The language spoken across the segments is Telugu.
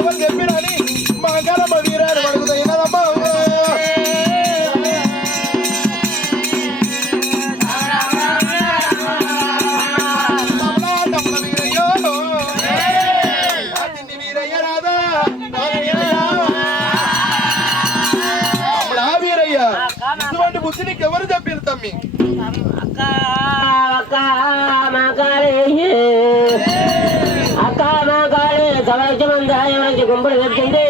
ఎవరు చెప్పినని మా గరమ్మ వీరాడు అడుగుతాయి కదమ్మా. వీరయ్య రాదా వీరయ్య ఇటువంటి బుద్ధి నీకు ఎవరు చెప్పారు తమ్మి? అక్క మా కాళీ సవరక్షమంది గుంపుడు పెట్టింది.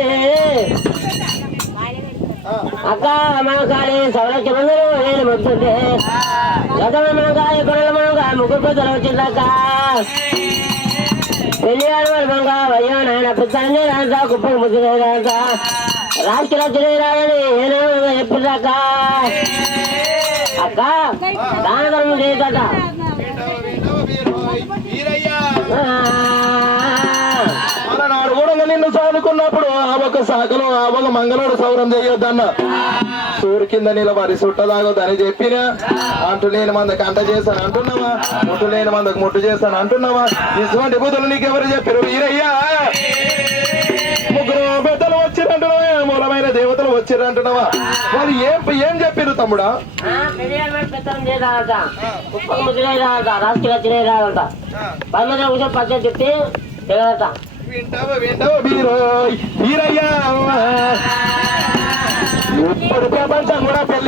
అక్క మా కాళీ సవరక్షమందరూ నేను మొత్తుంటే గతమ మనకాయ కొడల మనకాయ ముగ్గురు పెద్దలు వచ్చిందక్క. పెళ్లి ఆడవాడు మనక అయ్యో నాయన పెద్దనే రాంతా కుప్పకు ముద్దులే రాంతా రాజకీయ లక్షలే రాదని ఏదో చెప్పిందక్క. అక్క దానధర్మం చేయదట. నాడు కూడా నిన్ను సాదుకున్నప్పుడు ఆ ఒక శాఖలో ఆ ఒక మంగళోడు సౌరం చేయొద్దన్న. సూరు కింద నిలబడి సుట్టదాగొద్దని చెప్పిన అంటు లేని మందకి అంట చేస్తాను అంటున్నావా, ముట్టు లేని మందకు ముట్టు చేస్తాను అంటున్నావా? ఇటువంటి బుద్ధులు నీకెవరు చెప్పారు వీరయ్యా? ముగ్గురు పెద్దలు వచ్చిరంటున్నావా, మూలమైన దేవతలు వచ్చిరంటున్నావా? వాళ్ళు ఏం చెప్పారు తమ్ముడా? వింటావా వీరయ్యా? ఇప్పుడు ప్రపంచం కూడా పెళ్లిగా